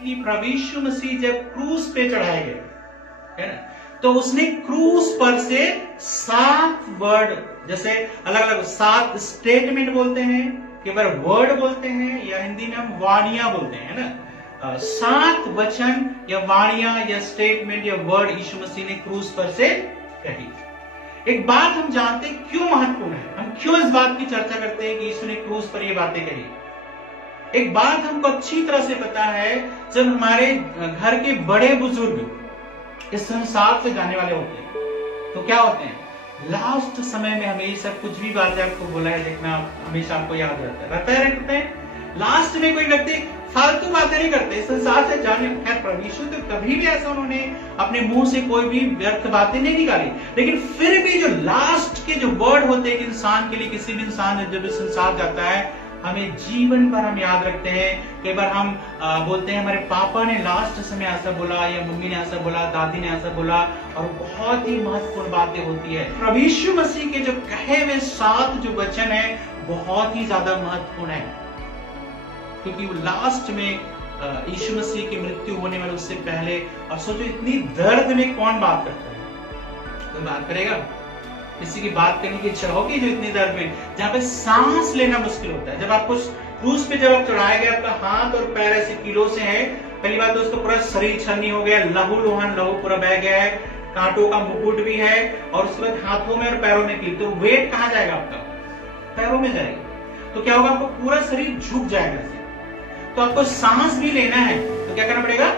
कि प्रभु यीशु मसीह जब क्रूस पे चढ़ाए गए, है ना, तो उसने क्रूस पर से 7 वर्ड, जैसे अलग अलग 7 स्टेटमेंट बोलते हैं, केवल वर्ड बोलते हैं, या हिंदी में हम वाणियां बोलते हैं ना, 7 वचन या वाणियां या स्टेटमेंट या वर्ड यीशु मसीह ने क्रूस पर से कही। एक बात हम जानते हैं क्यों महत्वपूर्ण है, हम क्यों इस बात की चर्चा करते हैं कि यीशु ने क्रूस पर ये बातें कही। एक बात हमको अच्छी तरह से पता है, जब हमारे घर के बड़े बुजुर्ग इस संसार से जाने वाले होते हैं तो क्या होते हैं, लास्ट समय में हमेशा कुछ भी बात आपको बोला है देखना, हमेशा आपको याद रहता है। लास्ट में कोई व्यक्ति फालतू बातें नहीं करते, संसार से जाने, खैर प्रभु यीशु तो कभी भी ऐसा उन्होंने अपने मुंह से कोई भी व्यर्थ बातें नहीं निकाली, लेकिन फिर भी जो लास्ट के जो वर्ड होते हैं इंसान के लिए, किसी भी इंसान जब इस संसार जाता है, हमें जीवन भर हम याद रखते हैं। कई बार हम बोलते हैं हमारे पापा ने लास्ट समय ऐसा बोला, या मम्मी ने ऐसा बोला, दादी ने ऐसा बोला, और बहुत ही महत्वपूर्ण बातें होती है। प्रभु यीशु मसीह के जो कहे हुए 7 जो वचन है बहुत ही ज्यादा महत्वपूर्ण है, क्योंकि वो लास्ट में यीशु मसीह की मृत्यु होने वाले उससे पहले, और सोचो इतनी दर्द में कौन बात करता है, कोई बात करेगा? किसी की बात करने की इच्छा होगी जो इतनी दर्द में, जहां पे सांस लेना मुश्किल होता है। जब आपको क्रूस पे जब आप चढ़ाए गए, आपका हाथ और पैर ऐसे कीलों से है, पहली बात तो उसका पूरा शरीर छन्नी हो गया, लहू लुहान लहू पूरा बह गया है, कांटों का मुकुट भी है, और उसके बाद हाथों में और पैरों में कील, तो वेट कहां जाएगा आपका? पैरों में जाएगा। तो क्या होगा, आपको पूरा शरीर झुक जाएगा। तो आपको सांस भी लेना है तो क्या करना पड़ेगा,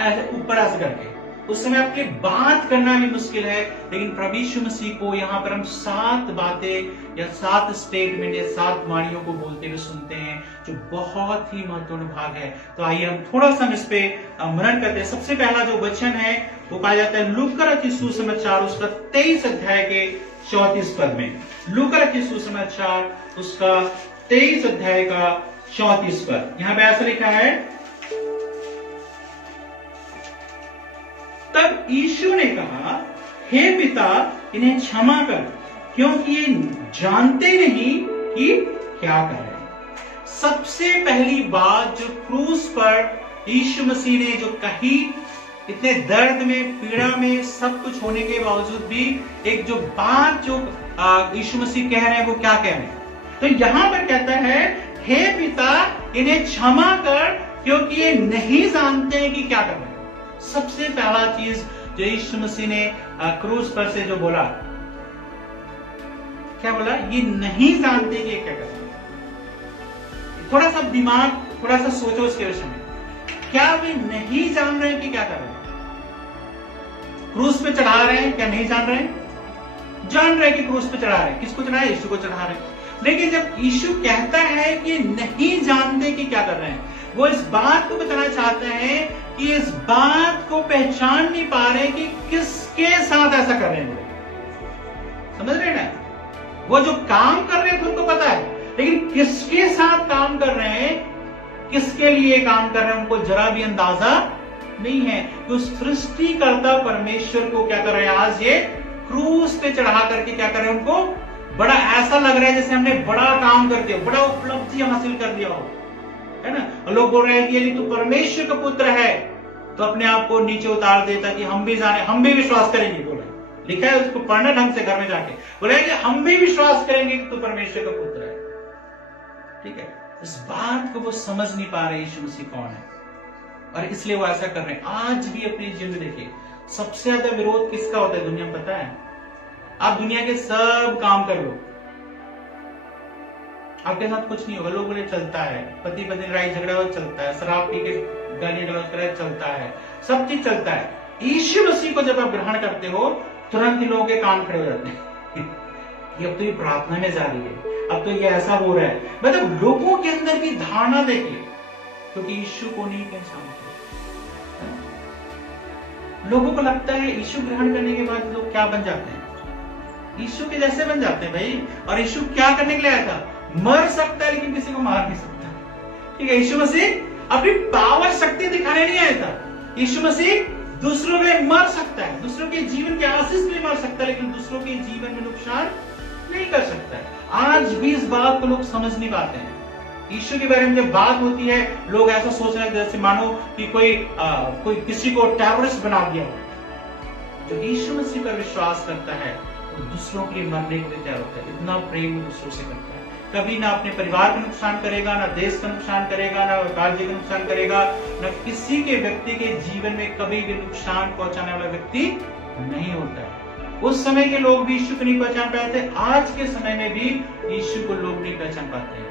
ऐसे ऊपर ऐसे करके। उस समय आपके बात करना भी मुश्किल है, लेकिन प्रभु यीशु मसीह को यहाँ पर हम 7 बातें या 7 स्टेटमेंट या 7 वाणियों को बोलते हुए सुनते हैं, जो बहुत ही महत्वपूर्ण भाग है। तो आइए हम थोड़ा सा इस पे मनन करते हैं। सबसे पहला जो वचन है वो पाया जाता है लूका रचित सुसमाचार उसका 23 अध्याय के 34 पद में। लूका रचित सुसमाचार उसका 23 अध्याय का 34 पद, यहाँ पे ऐसा लिखा है, तब यीशु ने कहा, हे पिता इन्हें क्षमा कर, क्योंकि ये जानते नहीं कि क्या कर रहे हैं। सबसे पहली बात जो क्रूस पर यीशु मसीह ने जो कही, इतने दर्द में, पीड़ा में, सब कुछ होने के बावजूद भी एक जो बात जो यीशु मसीह कह रहे हैं वो क्या कह रहे हैं, तो यहां पर कहता है, हे पिता इन्हें क्षमा कर, क्योंकि ये नहीं जानते हैं कि क्या कर रहे हैं। सबसे पहला चीज जो यीशु मसीह ने क्रूस पर से जो बोला, क्या बोला, ये नहीं जानते कि क्या कर रहे हैं। थोड़ा सा दिमाग, थोड़ा सा सोचो इसके विषय में, क्या वे नहीं जान रहे हैं कि क्या कर रहे हैं? क्रूस पे चढ़ा रहे हैं, क्या नहीं जान रहे हैं? जान रहे हैं कि क्रूस पे चढ़ा रहे हैं। किसको चढ़ा रहे हैं? यीशु को चढ़ा रहे हैं। लेकिन जब यीशु कहता है कि नहीं जानते कि क्या कर रहे हैं, वो इस बात को बताना चाहते हैं कि इस बात को पहचान नहीं पा रहे कि किसके साथ ऐसा कर रहे हैं लोग। समझ रहे हैं ना? वो जो काम कर रहे हैं उनको पता है, लेकिन किसके साथ काम कर रहे हैं, किसके लिए काम कर रहे हैं, उनको जरा भी अंदाजा नहीं है। कि उस सृष्टिकर्ता परमेश्वर को क्या कर रहे हैं, आज ये क्रूस पे चढ़ा करके क्या कर रहे हैं, उनको बड़ा ऐसा लग रहा है जैसे हमने बड़ा काम कर दिया, बड़ा उपलब्धि हासिल कर दिया हो, है ना। लोग बोल रहे हैं कि यदि तू परमेश्वर का पुत्र है तो अपने आप को नीचे उतार देता कि हम भी जाने, हम भी विश्वास करेंगे। बोला लिखा है, उसको पढ़ना ढंग से घर में जाके, बोले कि हम भी विश्वास करेंगे कि तू परमेश्वर का पुत्र है। ठीक है, इस बात को वो समझ नहीं पा रहे यीशु मसीह कौन है, और इसलिए वो ऐसा कर रहे हैं। आज भी अपनी जीवन देखिए, सबसे ज्यादा विरोध किसका होता है दुनिया में, पता है? आप दुनिया के सब काम कर लो, आपके साथ कुछ नहीं होगा। लोग बोले चलता है, पति पत्नी लड़ाई झगड़ा हो चलता है, शराब पी के गाली गलौज करे चलता है, सब चीज चलता है। यीशु मसीह को जब आप ग्रहण करते हो, तुरंत ही लोगों के कान खड़े हो जाते हैं ये अब तो ये प्रार्थना में जा रही है, अब तो ये ऐसा हो रहा है। मतलब लोगों के अंदर की धारणा देखिए, क्योंकि यीशु को नहीं पहचानते। लोगों को लगता है यीशु ग्रहण करने के बाद लोग क्या बन जाते हैं, यीशु के जैसे बन जाते हैं भाई। और यीशु क्या करने के लिए आया था? मर सकता है लेकिन किसी को मार नहीं सकता। ठीक है, यीशु मसीह अपनी पावर शक्ति दिखाने नहीं आया था। यीशु मसीह दूसरों में मर सकता है, दूसरों के जीवन के आशीष में मर सकता है, लेकिन दूसरों के जीवन में नुकसान नहीं कर सकता है। आज भी इस बात को लोग समझ नहीं पाते हैं। यीशु के बारे में जब बात होती है, लोग ऐसा सोच रहे हैं जैसे मानो कि कोई किसी को टेररिस्ट बना दिया हो। जो यीशु मसीह पर विश्वास करता है वो दूसरों के लिए मरने के लिए तैयार होता है। इतना प्रेम वो दूसरों से करता है। कभी ना अपने परिवार का नुकसान करेगा, ना देश का नुकसान करेगा, ना राज्य का नुकसान करेगा, ना किसी के व्यक्ति के जीवन में कभी भी नुकसान पहुंचाने वाला व्यक्ति नहीं होता है। उस समय के लोग भी यीशु को नहीं पहचान पाते, आज के समय में भी यीशु को लोग नहीं पहचान पाते हैं।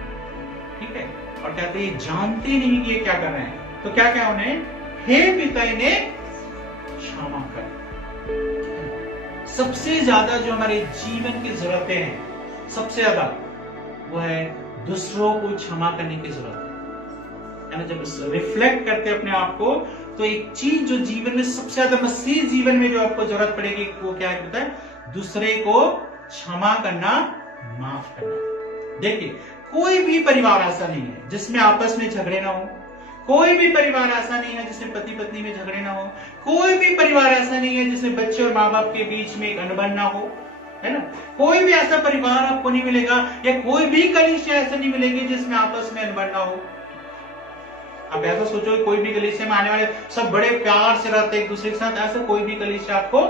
ठीक है, और कहते हैं जानते नहीं कि ये क्या कर रहे हैं। तो क्या उन्हें, हे पिता इन्हें क्षमा कर। सबसे ज्यादा जो हमारे जीवन की जरूरतें हैं, सबसे ज्यादा वो है दूसरों को क्षमा करने की जरूरत है ना। जब रिफ्लेक्ट करते हैं अपने आप को, तो एक चीज जो जीवन में सबसे ज्यादा मसीह जीवन में जो आपको जरूरत पड़ेगी वो क्या है, पता है? दूसरे को क्षमा करना, माफ करना। देखिए, कोई भी परिवार ऐसा नहीं है जिसमें आपस में झगड़े ना हो। कोई भी परिवार ऐसा नहीं है जिसमें पति पत्नी में झगड़े ना हो। कोई भी परिवार ऐसा नहीं है जिसमें बच्चे और माँ बाप के बीच में एक अनबन ना हो, है ना। कोई भी ऐसा परिवार आपको नहीं मिलेगा, या कोई भी कलीसिया ऐसा नहीं मिलेगी जिसमें आपस में अनबन ना हो। आप ऐसा सोचो, कोई भी कलीसिया में आने वाले सब बड़े प्यार से रहते हैं एक दूसरे के साथ, ऐसा कोई भी कलीसिया आपको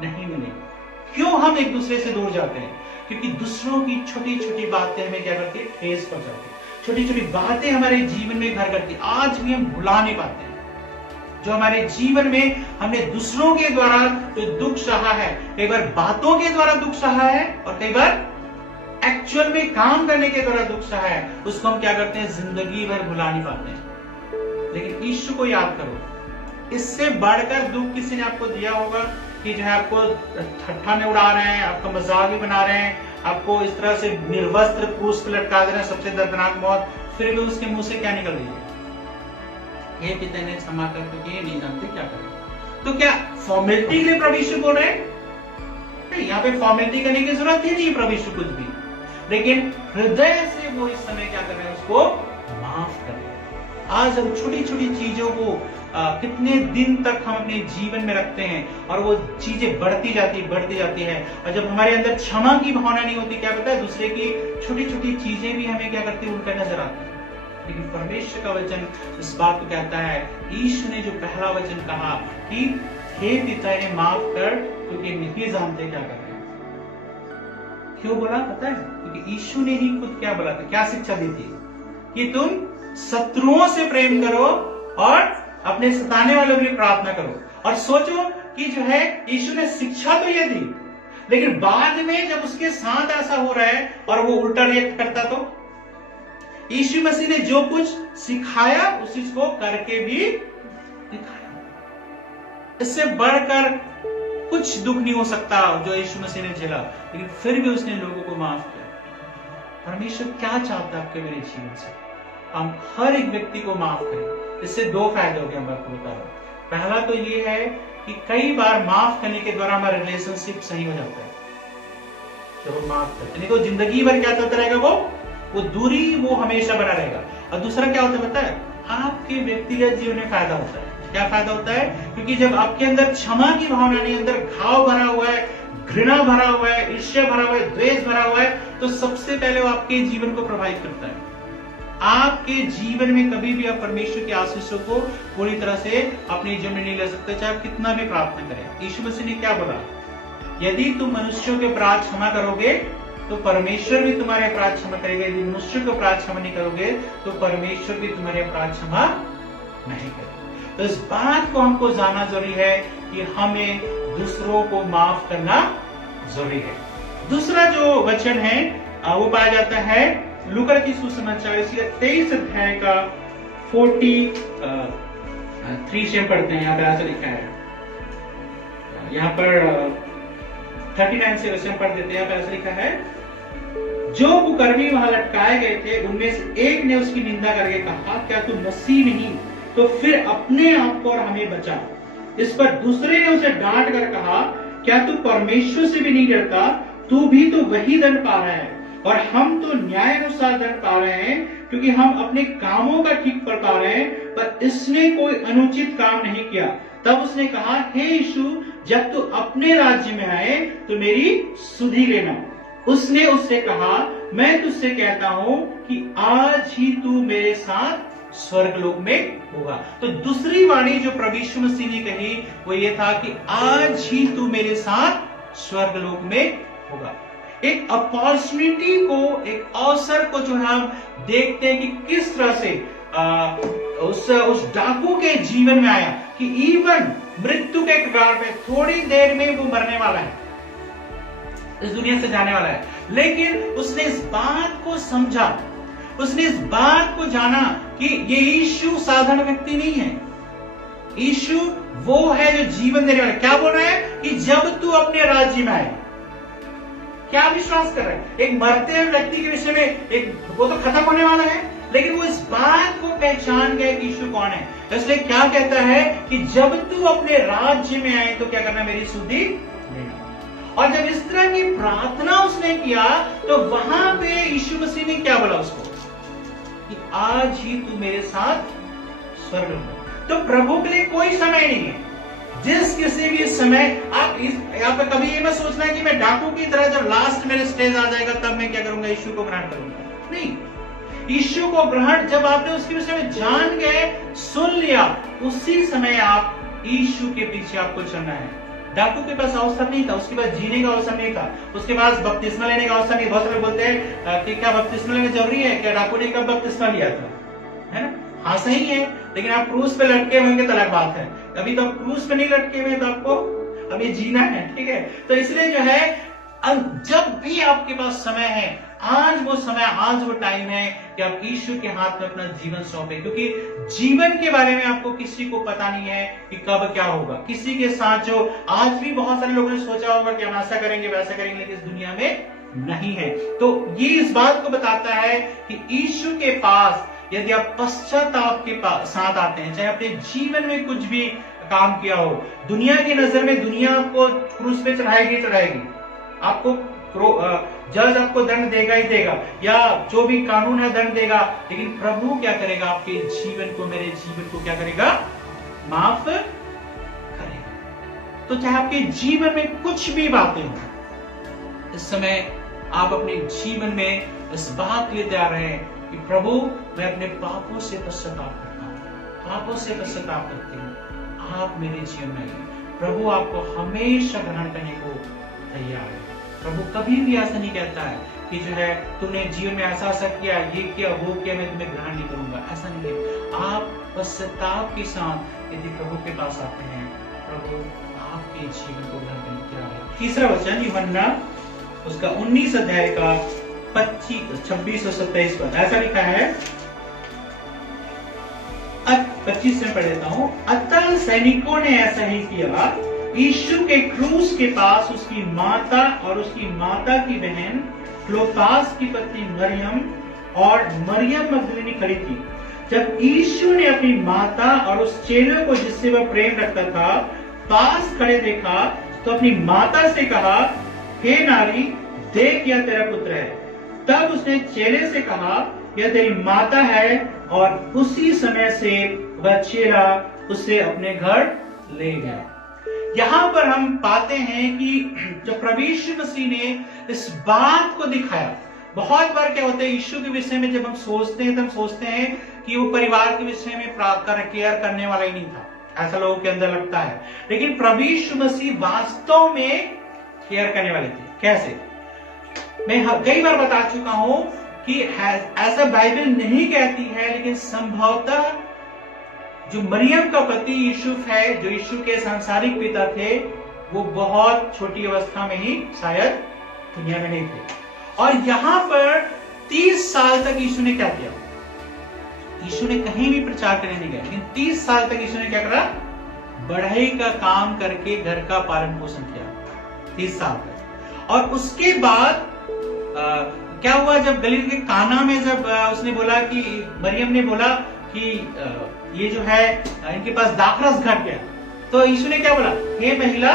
नहीं मिलेगा। क्यों हम एक दूसरे से दूर जाते हैं? क्योंकि दूसरों की छोटी छोटी बातें हमें क्या करती है, ठेस पहुंचाती है। छोटी छोटी बातें हमारे जीवन में घर करती, आज भी हम भुला नहीं पाते हैं। जो हमारे जीवन में हमने दूसरों के द्वारा जो दुख सहा है, कई बार बातों के द्वारा दुख सहा है और कई बार एक्चुअल में काम करने के द्वारा दुख सहा है, उसको हम क्या करते हैं, जिंदगी भर भुला नहीं पाते हैं। लेकिन यीशु को याद करो, इससे बढ़कर दुख किसी ने आपको दिया होगा कि जो है आपको ठट्ठा में उड़ा रहे हैं, आपका मजाक भी बना रहे हैं, आपको इस तरह से निर्वस्त्र क्रूस पे लटका दे रहे हैं, सबसे दर्दनाक मौत, फिर भी उसके मुंह से क्या निकल रही है, ये पिता ने क्षमा कर, क्योंकि ये नहीं जानते क्या करें। तो क्या फॉर्मेलिटी के लिए प्रभु यीशु बोल रहे हैं? नहीं, यहाँ पे फॉर्मेलिटी करने की जरूरत ही नहीं प्रभु यीशु कुछ भी, लेकिन हृदय से वो इस समय क्या कर रहे हैं, उसको माफ कर रहे हैं। आज हम छोटी छोटी चीजों को कितने दिन तक हम अपने जीवन में रखते हैं और वो चीजें बढ़ती जाती है, और जब हमारे अंदर क्षमा की भावना नहीं होती, क्या पता है, दूसरे की छोटी छोटी चीजें भी हमें क्या करती है, उल्टा नजर आती है। लेकिन परमेश्वर का वचन इस बात को कहता है, यीशु ने जो पहला वचन कहा कि हे पिता इन्हें माफ कर, क्योंकि नहीं जानते क्या कर रहे हैं। क्यों बोला पता है? क्योंकि यीशु ने ही खुद क्या बोला था, क्या शिक्षा दी थी कि तुम शत्रुओं से प्रेम करो और अपने सताने वालों के लिए प्रार्थना करो। और सोचो कि जो है यीशु ने शिक्षा तो ये दी, लेकिन बाद में जब उसके साथ ऐसा हो रहा है और वो उल्टा रिएक्ट करता, तो यीशु मसीह ने जो कुछ सिखाया उसी को करके भी दिखाया। इससे बढ़कर कुछ दुख नहीं हो सकता जो यीशु मसीह ने झेला, लेकिन फिर भी उसने लोगों को माफ किया। परमेश्वर क्या चाहता है आपके मेरे जीवन से? हम हर एक व्यक्ति को माफ करें। इससे दो फायदे हो गए, मैं आपको बता रहा हूं। पहला तो ये है कि कई बार माफ करने के द्वारा हमारा रिलेशनशिप सही हो जाता है। जब हम माफ करते हैं, नहीं तो जिंदगी भर क्या चलता रहेगा, वो दूरी वो हमेशा बना रहेगा। और दूसरा क्या होता है पता है, आपके व्यक्तिगत जीवन में फायदा होता है। क्या फायदा होता है? क्योंकि जब आपके अंदर क्षमा की भावना नहीं, अंदर घाव भरा हुआ है, घृणा भरा हुआ है, ईर्ष्या भरा हुआ है, द्वेष भरा हुआ है, तो सबसे पहले वो आपके जीवन को प्रभावित करता है। आपके जीवन में कभी भी आप परमेश्वर के आशीषों को पूरी तरह से अपने जीवन में नहीं ले सकते, चाहे आप कितना भी प्रार्थना करें। यीशु मसीह ने क्या बोला? यदि तुम मनुष्यों के अपराध क्षमा करोगे तो परमेश्वर भी तुम्हारे अपराध क्षमा करेगा। यदि मनुष्य को अपराध क्षमा नहीं करोगे तो परमेश्वर भी तुम्हारे अपराध क्षमा नहीं करेगा। तो इस बात को हमको जानना जरूरी है कि हमें दूसरों को माफ करना जरूरी है। दूसरा जो वचन है वो पाया जाता है लूका की सुसमाचार 23 अध्याय का 43 से पढ़ते हैं। यहाँ पर ऐसा लिखा है, यहाँ पर 39 से वैसे पढ़ देते हैं। यहाँ पर ऐसा लिखा है, जो कुकर्मी वहां लटकाए गए थे उनमें से एक ने उसकी निंदा करके कहा, क्या तू मसीह नहीं तो फिर अपने आप को और हमें बचा। इस पर दूसरे ने उसे डांट कर कहा, क्या तू परमेश्वर से भी नहीं डरता? तू भी तो वही दंड पा रहा है और हम तो न्याय अनुसार दंड पा रहे हैं, क्योंकि हम अपने कामों का ठीक फल पा रहे हैं, पर इसने कोई अनुचित काम नहीं किया। तब उसने कहा, हे यीशु, जब तू अपने राज्य में आए तो मेरी सुधि लेना। उसने उससे कहा, मैं तुझसे कहता हूं कि आज ही तू मेरे साथ स्वर्गलोक में होगा। तो दूसरी वाणी जो प्रभु यीशु मसीह ने कही वो ये था कि आज ही तू मेरे साथ स्वर्गलोक में होगा। एक अपॉर्चुनिटी को, एक अवसर को जो हम देखते हैं कि किस तरह से उस डाकू के जीवन में आया कि इवन मृत्यु के कगार पे थोड़ी देर में वो मरने वाला है, इस दुनिया से जाने वाला है, लेकिन उसने इस बात को समझा, उसने इस बात को जाना कि ये यीशु साधारण व्यक्ति नहीं है। यीशु वो है जो जीवन देने वाला। क्या बोल रहा है कि जब तू अपने राज्य में आए, क्या विश्वास कर रहा है? एक मरते हुए व्यक्ति के विषय में, एक वो तो खत्म होने वाला है, लेकिन वो इस बात को पहचान गया कि यीशु कौन है। इसलिए क्या कहता है कि जब तू अपने राज्य में आए तो क्या करना, मेरी सुधि लेना। और जब इस तरह की प्रार्थना उसने किया तो वहां पे यीशु मसीह ने क्या बोला उसको कि आज ही तू मेरे साथ स्वर्ग में। तो प्रभु के लिए कोई समय नहीं है। जिस किसी भी समय आप यहाँ पे कभी ये मत सोचना कि मैं डाकू की तरह जब लास्ट मेरे स्टेज आ जाएगा तब मैं क्या करूंगा, यीशु को ग्रहण करूंगा। नहीं, यीशु को ग्रहण जब आपने उसके विषय में जान गए, सुन लिया, उसी समय आप यीशु के पीछे आपको चलना है। डाकू के पास अवसर नहीं था, उसके पास जीने का अवसर नहीं था, उसके पास बपतिस्मा लेने का अवसर नहीं। बहुत सारे बोलते हैं कि क्या बपतिस्मा लेना जरूरी है? क्या डाकू ने कब बपतिस्मा लिया था? है ना? हाँ सही है, लेकिन आप क्रूज पे लटके होंगे तो अलग बात है। अभी तो आप क्रूज पे नहीं लटके हुए, तो आपको अभी जीना है, ठीक है? तो इसलिए जो है जब भी आपके पास समय है, आज वो समय, आज वो टाइम है कि आप यीशु के हाथ में अपना जीवन सौंपे, क्योंकि जीवन के बारे में आपको किसी को पता नहीं है कि कब क्या होगा। किसी के साथ जो आज भी बहुत सारे लोगों ने सोचा होगा कि हम ऐसा करेंगे वैसा करेंगे, लेकिन इस दुनिया में नहीं है। तो ये इस बात को बताता है कि यीशु के पास यदि आप पश्चाताप के साथ आते हैं, चाहे अपने जीवन में कुछ भी काम किया हो, दुनिया की नजर में दुनिया आपको क्रूस पे चढ़ाएगी, आपको जज आपको दंड देगा ही देगा, या जो भी कानून है दंड देगा, लेकिन प्रभु क्या करेगा, आपके जीवन को, मेरे जीवन को क्या करेगा, माफ करेगा। तो चाहे आपके जीवन में कुछ भी बातें हो, इस समय आप अपने जीवन में इस बात के लिए तैयार हैं कि प्रभु मैं अपने पापों से पश्चाताप करता हूँ, पापों से पश्चाताप करती हूँ, आप मेरे जीवन में आइए। प्रभु आपको हमेशा ग्रहण करने को तैयार है। प्रभु कभी भी ऐसा नहीं कहता है कि जो है तूने जीवन में ऐसा ऐसा किया, ये किया, वो किया, मैं तुम्हें ग्रहण नहीं करूंगा, ऐसा नहीं है। आप पश्चाताप के साथ यदि प्रभु के पास आते हैं, प्रभु आपके जीवन को ग्रहण करने के लिए है। तीसरा वचन यूहन्ना उसका 19 अध्याय का 26 और 27 पर ऐसा लिखा है, 25 में पढ़ देता हूं। अतः सैनिकों ने ऐसा ही किया। यीशु के क्रूस के पास उसकी माता और उसकी माता की बहन क्लोपास की पत्नी मरियम और मरियम मगदलीनी खड़ी थी। जब यीशु ने अपनी माता और उस चेले को जिससे वह प्रेम रखता था पास खड़े देखा तो अपनी माता से कहा, हे नारी, देख यह तेरा पुत्र है। तब उसने चेले से कहा, यह तेरी माता है, और उसी समय से वह चेला उसे अपने घर ले गया। यहां पर हम पाते हैं कि जब प्रभु यीशु मसीह ने इस बात को दिखाया, बहुत बार क्या होता है यीशु के विषय में जब हम सोचते हैं तो हम सोचते हैं कि वो परिवार के विषय में केयर करने वाला ही नहीं था, ऐसा लोगों के अंदर लगता है। लेकिन प्रभु यीशु मसीह वास्तव में केयर करने वाले थे। कैसे? मैं कई बार बता चुका हूं कि ऐसा बाइबल नहीं कहती है, लेकिन संभवतः जो मरियम का पति यूसुफ है, जो यीशु के सांसारिक पिता थे, वो बहुत छोटी अवस्था में ही शायद दुनिया में नहीं थे। और यहां पर 30 साल तक यीशु ने क्या किया? यीशु ने कहीं भी प्रचार करने नहीं गया, लेकिन 30 साल तक यीशु ने क्या करा? बढ़ई का काम करके घर का पालन पोषण किया 30 साल तक। और उसके बाद क्या हुआ, जब गलील के काना में जब उसने बोला कि मरियम ने बोला कि ये जो है इनके पास दाखरस घट गया, तो यीशु ने क्या बोला, हे महिला,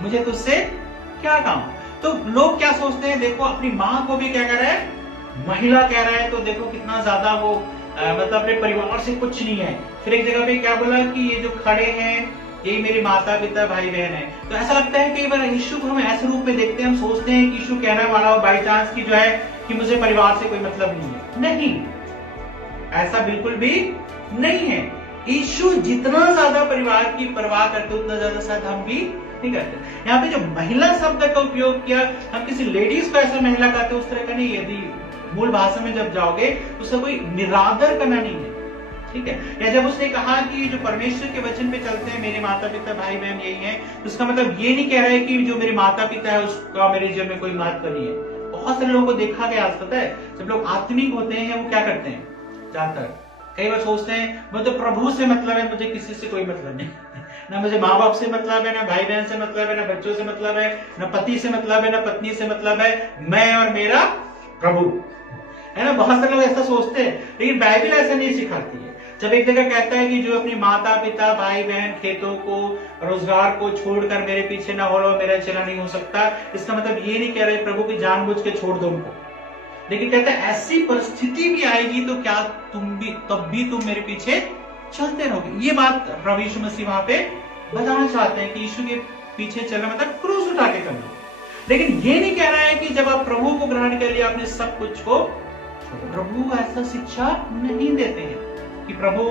मुझे तुझसे क्या काम? तो लोग क्या सोचते हैं, देखो अपनी माँ को भी क्या कह रहा है, महिला कह रहा है, तो देखो कितना ज्यादा वो मतलब अपने परिवार से कुछ नहीं है। फिर एक जगह पे क्या बोला कि ये जो खड़े हैं यही मेरे माता पिता भाई बहन है। तो ऐसा लगता है कई बार यीशु को हम ऐसे रूप में देखते हैं, हम सोचते हैं कि यीशु कहने वाला हो बाई चांस की जो है कि मुझे परिवार से कोई मतलब नहीं है। नहीं, ऐसा बिल्कुल भी नहीं है। यीशु जितना ज्यादा परिवार की परवाह करते उतना ज्यादा शायद हम भी नहीं करते। यहाँ पे जो महिला शब्द का उपयोग किया, हम किसी लेडीज को ऐसा महिला कहते उस तरह का नहीं। यदि मूल भाषा में जब जाओगे तो उसका कोई निरादर करना नहीं है, ठीक है। या जब उसने कहा कि जो परमेश्वर के वचन पे चलते हैं, मेरे माता पिता भाई बहन यही हैं, तो उसका मतलब ये नहीं कह रहा है कि जो मेरे माता पिता है उसका मेरे जीवन में कोई महत्व नहीं है। बहुत सारे लोगों को देखा गया, आज पता है, जब लोग आत्मिक होते हैं वो क्या करते हैं, ज्यादातर कई बार सोचते हैं मुझे तो प्रभु से मतलब है, मुझे किसी से कोई मतलब नहीं ना मुझे माँ बाप से मतलब है, ना भाई बहन से मतलब है, ना बच्चों से मतलब है, ना पति से मतलब है, ना पत्नी से मतलब है, मैं और मेरा प्रभु, है ना। बहुत सारे लोग ऐसा सोचते हैं, लेकिन बाइबल ऐसा नहीं सिखाती है। जब एक जगह कहता है कि जो अपने माता पिता भाई बहन खेतों को रोजगार को छोड़कर मेरे पीछे ना हो रहा, मेरा चला नहीं हो सकता, इसका मतलब ये नहीं कह रहे प्रभु की जानबूझ के छोड़ दो उनको, लेकिन कहता है ऐसी परिस्थिति भी आएगी तो क्या तब भी तुम मेरे पीछे चलते रहोगे। ये बात प्रभु यीशु मसीह वहां पे बताना चाहते हैं कि यीशु के पीछे चलना मतलब क्रूस उठा के करना। लेकिन ये नहीं कह रहा है कि जब आप प्रभु को ग्रहण कर लिया आपने सब कुछ को, प्रभु ऐसा शिक्षा नहीं देते हैं कि प्रभु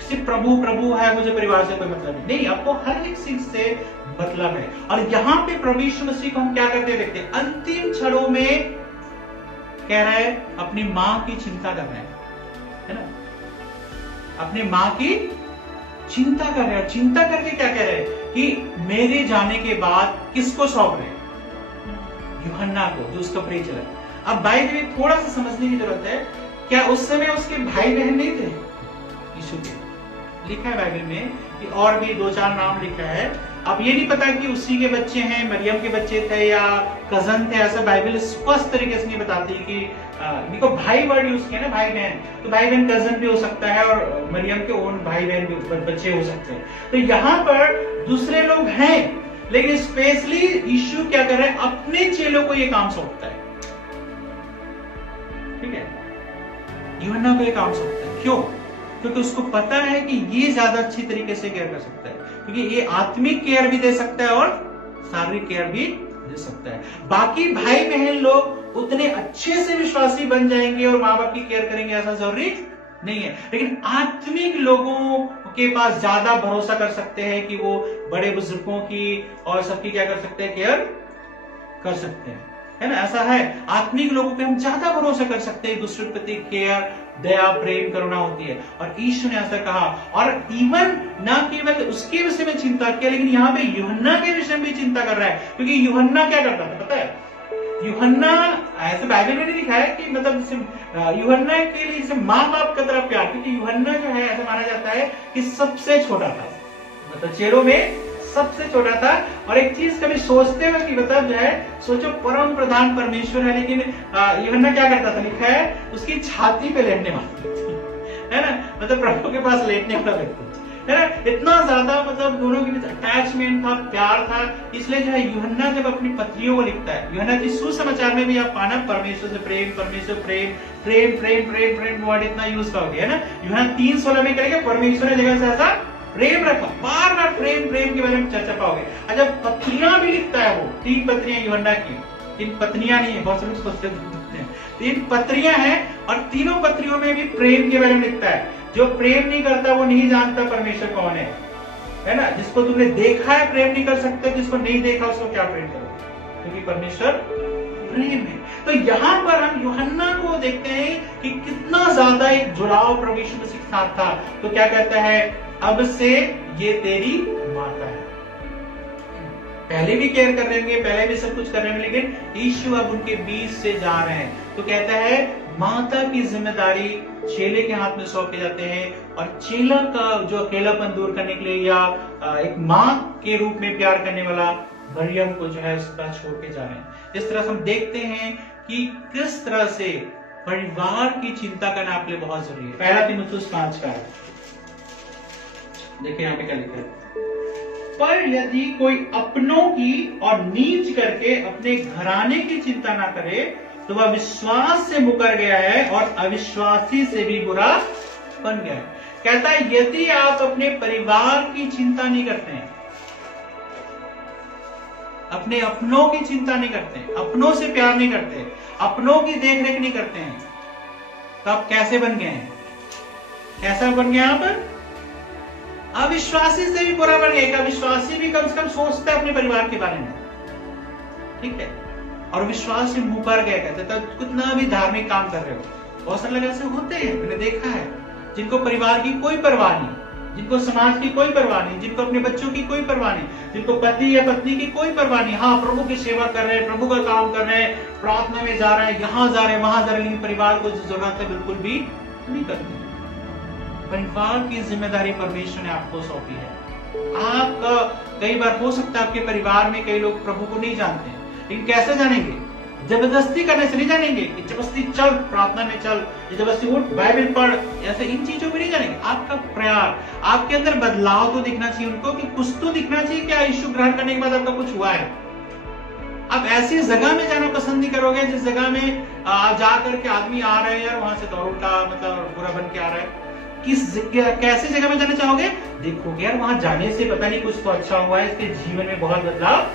सिर्फ प्रभु है, मुझे परिवार से कोई मतलब नहीं। आपको हर एक चीज से मतलब है। और यहाँ पे प्रभु यीशु मसीह को हम क्या करते हैं देखते हैं, अंतिम क्षणों में कह रहा है अपनी मां की चिंता कर रहे हैं, है ना, अपनी मां की चिंता कर रहे हैं। और चिंता करके क्या कह रहे हैं कि मेरे जाने के बाद किसको सौंप रहे हैं, यूहन्ना को, जो उसका परिचय है। अब बाइबल में थोड़ा सा समझने की जरूरत है, क्या उस समय उसके भाई बहन नहीं थे यीशु के? लिखा है बाइबल में कि और भी 2-4 नाम लिखा है। अब ये नहीं पता कि उसी के बच्चे हैं, मरियम के बच्चे थे या कजन थे, ऐसा बाइबल स्पष्ट तरीके से नहीं बताती कि देखो भाई वर्ड यूज किया ना, भाई बहन, तो भाई बहन कजन भी हो सकता है और मरियम के ओन भाई बहन भी बच्चे हो सकते हैं। तो यहाँ पर दूसरे लोग हैं, लेकिन स्पेशली यीशु क्या कर रहे हैं, अपने चेलों को ये काम सौंपता है, ठीक है, यूहन्ना को ये काम सौंपता है। क्यों? क्योंकि उसको पता है कि ये ज्यादा अच्छी तरीके से केयर कर सकता है, क्योंकि ये आत्मिक केयर भी दे सकता है और शारीरिक केयर भी दे सकता है। बाकी भाई बहन लोग उतने अच्छे से विश्वासी बन जाएंगे और माँ बाप की केयर करेंगे ऐसा जरूरी नहीं है, लेकिन आत्मिक लोगों के पास ज्यादा भरोसा कर सकते हैं कि वो बड़े बुजुर्गों की और सबकी क्या कर सकते हैं, केयर कर सकते हैं, है ना। ऐसा है, आत्मिक लोगों पे हम ज्यादा भरोसा कर सकते हैं, दूसरे के प्रति केयर दया प्रेम करुणा होती है। और यीशु ने ऐसा कहा, और इवन न केवल उसके विषय में चिंता किया, लेकिन यहाँ पे यूहन्ना के विषय में भी चिंता कर रहा है। क्योंकि यूहन्ना क्या करता था पता है, यूहन्ना ऐसे बाइबल में नहीं लिखा है कि मतलब यूहन्ना के लिए जैसे माँ बाप की तरह प्यार, क्योंकि यूहन्ना जो है ऐसा माना जाता है कि सबसे छोटा था, मतलब चेलों में सबसे छोटा था। और एक चीज कभी सोचते हुए कि मतलब जो है, सोचो परम प्रधान परमेश्वर है, लेकिन यूहन्ना क्या करता था, लिखा है उसकी छाती पे लेटने वाला, है ना, मतलब प्रभु के पास लेटने वाला व्यक्ति, है ना। इतना ज्यादा मतलब दोनों के बीच अटैचमेंट था, प्यार था। इसलिए जो है यूहन्ना जब अपनी पत्रियों को लिखता है, यूहन्ना की सुसमाचार में भी आप पाना परमेश्वर से प्रेम, परमेश्वर प्रेम प्रेम प्रेम प्रेम प्रेम वर्ड इतना यूज करोगे, है ना। यूहन्ना 3:16 में करेंगे परमेश्वर ने जगह से ऐसा प्रेम रखा, बार बार प्रेम प्रेम के बारे में चर्चा पाओगे। अच्छा, पत्रियां भी लिखता है वो, 3 पत्रियां यूहन्ना की, 3 पत्नियां नहीं है, बहुत से लोग सोचते हैं 3 पत्रियां हैं, और तीनों पत्रियों में भी प्रेम के बारे में लिखता है। जो प्रेम नहीं करता वो नहीं जानता परमेश्वर कौन है ना। जिसको तुमने देखा है प्रेम नहीं कर सकते, जिसको नहीं देखा उसको क्या प्रेम करोगे, क्योंकि परमेश्वर प्रेम है। तो यहाँ पर हम यूहन्ना को देखते हैं कि कितना ज्यादा एक जुड़ाव प्रभु यीशु मसीह के साथ था। तो क्या कहता है, अब से ये तेरी माता है। पहले भी केयर कर रहे होंगे, पहले भी सब कुछ कर रहे होंगे, लेकिन यीशु अब उनके बीच से जा रहे हैं। तो कहता है माता की जिम्मेदारी चेले के हाथ में सौंपे जाते हैं, और चेला का जो अकेलापन दूर करने के लिए या एक माँ के रूप में प्यार करने वाला मरियम को जो है उसका छोड़ के जा रहे हैं। इस तरह से हम देखते हैं कि किस तरह से परिवार की चिंता करना आपके लिए बहुत जरूरी है। पहला तीमुथियुस 5 का देखिए यहाँ पे क्या लिखा है, पर यदि कोई अपनों की और नीच करके अपने घराने की चिंता ना करे तो वह विश्वास से मुकर गया है और अविश्वासी से भी बुरा बन गया है। कहता है यदि आप अपने परिवार की चिंता नहीं करते हैं, अपने अपनों की चिंता नहीं करते, अपनों से प्यार नहीं करते, अपनों की देख रेख नहीं करते हैं, तो आप कैसे बन गए हैं? कैसा बन गए आप? अविश्वासी से भी बुरा बन गए। अविश्वासी भी कम से कम सोचता है अपने परिवार के बारे में, ठीक है, और विश्वास से मुंह पर गए कहते तब कितना भी धार्मिक काम कर रहे हो। बहुत सारे लोग ऐसे होते हैं, मैंने देखा है, जिनको परिवार की कोई परवाह नहीं, जिनको समाज की कोई परवाह नहीं, जिनको अपने बच्चों की कोई परवाह नहीं, जिनको पति या पत्नी की कोई परवाह नहीं। हाँ, प्रभु की सेवा कर रहे हैं, प्रभु का काम कर रहे हैं, प्रार्थना में जा रहे हैं, यहाँ जा रहे हैं, वहां जा रहे हैं, लेकिन परिवार को जो जरूरत है बिल्कुल भी नहीं करते। परिवार की जिम्मेदारी परमेश्वर ने आपको सौंपी है। आपका कई बार हो सकता है आपके परिवार में कई लोग प्रभु को नहीं जानते, लेकिन कैसे जानेंगे? जबरदस्ती करने से नहीं जानेंगे कि जबरदस्ती चल प्रार्थना में चल, जबरदस्ती उठ बाइबल पढ़, ऐसे इन चीजों में नहीं जानेंगे। आपका प्यार, आपके अंदर बदलाव तो दिखना चाहिए उनको, कि कुछ तो दिखना चाहिए। क्या यीशु ग्रहण करने के बाद आपका कुछ हुआ है? आप ऐसी जगह में जाना पसंद नहीं करोगे जिस जगह में आप जाकर के आदमी आ रहे हैं यार वहां से तो उल्टा मतलब बुरा बन के आ रहा है। किस जगह, कैसे जगह में जाना चाहोगे? देखोगे यार वहां जाने से पता नहीं कुछ तो अच्छा हुआ है, इसके जीवन में बहुत बदलाव।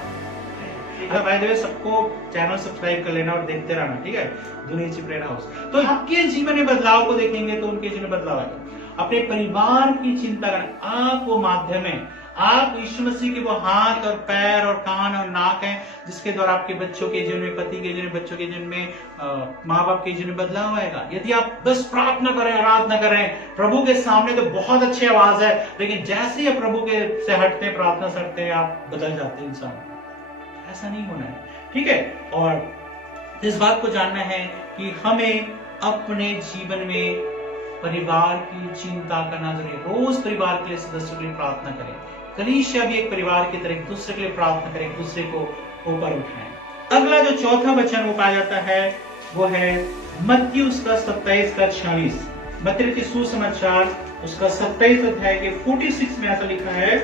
बाय द वे सबको चैनल सब्सक्राइब कर लेना और देखते रहना, ठीक है, दुनिया प्रेरणा हाउस। तो आपके जीवन में बदलाव को देखेंगे तो उनके जीवन में बदलाव आएगा। अपने परिवार की चिंता करना, आप वो माध्यम है, आप यीशु मसीह के वो हाथ और पैर और कान और नाक हैं जिसके द्वारा आपके बच्चों के जीवन में, पति के जीवन में, बच्चों के जीवन में, माँ बाप के जीवन में बदलाव आएगा। यदि आप बस प्रार्थना करें, आराधना करें प्रभु के सामने तो बहुत अच्छी आवाज है, लेकिन जैसे ही प्रभु के से हटते हैं, प्रार्थना करते हैं, आप बदल जाते हैं इंसान। ऐसा नहीं होना है, ठीक है। और इस बात को जानना है कि हमें अपने जीवन में परिवार की चिंता करना जरूरी है। रोज परिवार के सदस्यों के लिए प्रार्थना करें। कलीसिया भी एक परिवार की तरह एक दूसरे के लिए प्रार्थना करें, एक दूसरे को ऊपर उठाएं। अगला जो चौथा वचन वो पाया जाता है वो है मत्ती उसका 27 का 46। मत्ती के सुसमाचार उसका 27 अध्याय के 46 में ऐसा लिखा है,